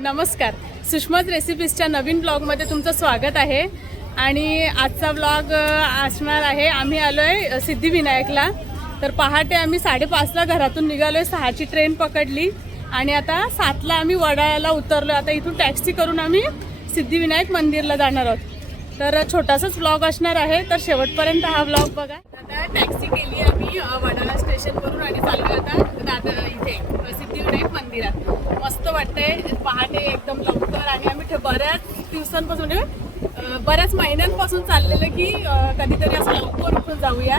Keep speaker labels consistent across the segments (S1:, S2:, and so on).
S1: नमस्कार. सुषमाज रेसिपीजच्या नवीन ब्लॉगमध्ये तुमचं स्वागत आहे. आणि आजचा ब्लॉग असणार आहे. आम्ही आलो आहे सिद्धिविनायकला. तर पहाटे आम्ही साडेपाचला घरातून निघालो आहे सहाची ट्रेन पकडली. आणि आता सातला आम्ही वडाळ्याला उतरलो आता इथून टॅक्सी करून आम्ही सिद्धिविनायक मंदिरला जाणार आहोत. तर छोटासाच ब्लॉग असणार आहे. तर शेवटपर्यंत हा ब्लॉग बघा. आता टॅक्सी केली आम्ही वडाळा स्टेशनवरून आणि चाललो आता दादा इथे अ, सिद्धिविनायक मंदिरात मस्त वाटतंय पहाटे एकदम लवकर आणि आम्ही बऱ्याच दिवसांपासून म्हणजे बऱ्याच महिन्यांपासून चाललेलं की कधीतरी असं लवकर उठून जाऊया.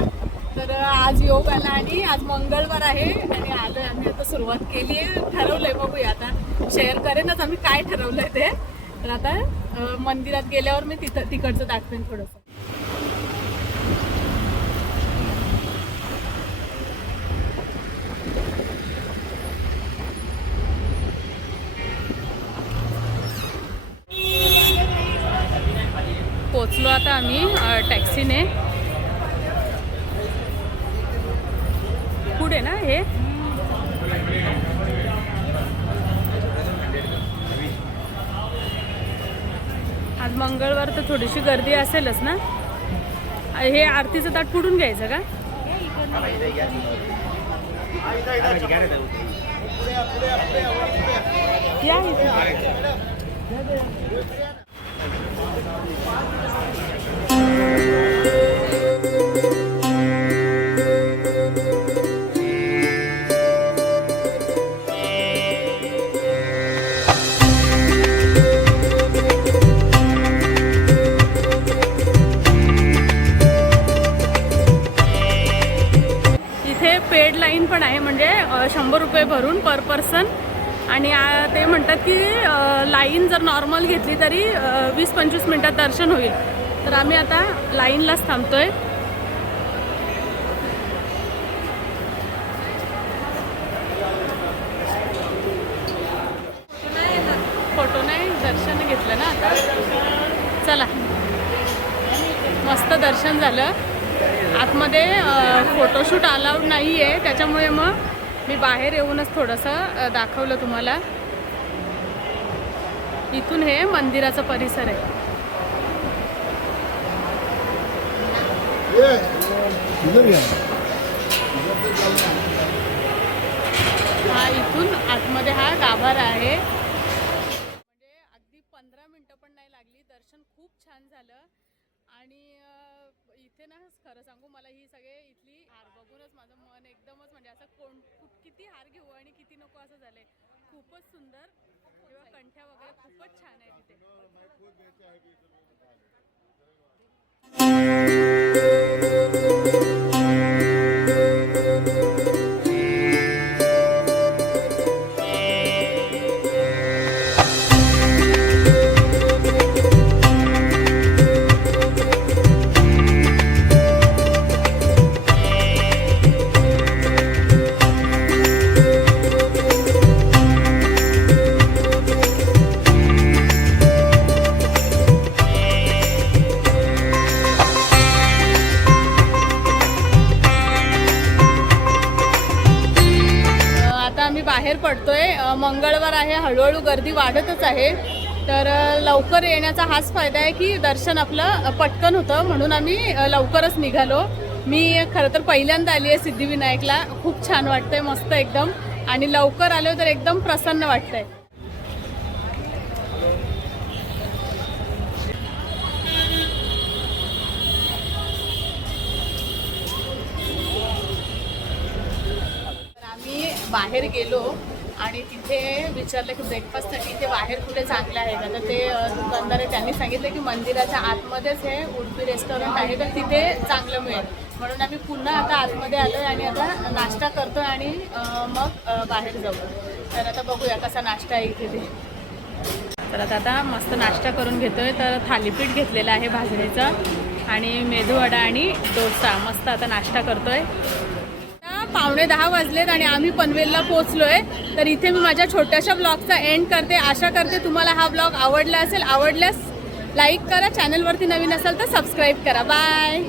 S1: तर आज योग आला आणि आज मंगळवार आहे आणि आलोय आम्ही. आता सुरुवात केली आहे. ठरवलंय बघूया आता. शेअर करेनच आम्ही काय ठरवलंय ते. तर आता मंदिरात गेल्यावर मी तिथं तिकडचं दाखवेन थोडंसं. पोचलो आता आम्ही टॅक्सीने पुढे ना हे? आज मंगळवार तर थोडीशी गर्दी असेलच ना? हे आरतीचं ताट कुठून घ्यायचं का? या पेड लाईन पण आहे म्हणजे शंभर रुपये भरून पर पर्सन आणि ते म्हणतात की लाईन जर नॉर्मल घेतली तरी वीस पंचवीस मिनटात दर्शन होईल. तर आम्ही आता लाईनलाच थांबतोय. फोटो नाही दर्शन घेतलं ना आता? चला. मस्त दर्शन झालं. आतमध्ये फोटोशूट अलाउड नाही आहे त्याच्यामुळे मग मी बाहेर येऊनच थोडंसं दाखवलं तुम्हाला. इथून हे मंदिराचा परिसर आहे.
S2: हा
S1: इथून आतमध्ये हा गाभारा आहे. म्हणजे अगदी पंधरा मिनटं पण नाही लागली. दर्शन खूप छान झालं. आणि इथे ना खरं सांगू मला ही सगळे इथली बघूनच माझं मन एकदमच म्हणजे असं कोण किती हार घेऊ आणि किती नको असं झालंय. खूपच सुंदर. किंवा कंठ्या वगैरे खूपच छान आहे तिथे. बाहेर पडतोय. मंगळवार आहे हळूहळू गर्दी वाढतच आहे. तर लवकर येण्याचा हाच फायदा आहे की दर्शन आपलं पटकन होतं. म्हणून आम्ही लवकरच निघालो. मी खरं तर पहिल्यांदा आली आहे सिद्धिविनायकला. खूप छान वाटतंय मस्त एकदम. आणि लवकर आलो तर एकदम प्रसन्न वाटतंय. बाहेर गेलो आणि तिथे विचारलं की ब्रेकफास्टसाठी इथे बाहेर कुठे चांगलं आहे? का तर ते दुकानदार त्यांनी सांगितलं की मंदिराच्या आतमध्येच हे उडपी रेस्टॉरंट आहे तर तिथे चांगलं मिळेल. म्हणून आम्ही पुन्हा आता आतमध्ये आलो आणि आता नाश्ता करतो आणि मग बाहेर जाऊ. तर आता बघूया कसा नाश्ता आहे इथे ते. तर आता आता मस्त नाश्ता करून घेतोय. तर थालीपीठ घेतलेलं आहे भाजणीचं आणि मेदूवडा आणि डोसा. मस्त आता नाश्ता करतोय. आहे पावणे दहा वाजलेत आणि आम्ही पनवेलला पोहोचलोय. तर इथे मी माझ्या छोट्याशा ब्लॉगचा एंड करते. आशा करते तुम्हाला हा ब्लॉग आवडला असेल. आवडल्यास लाईक करा. चॅनलवरती नवीन असेल तर सबस्क्राईब करा. बाय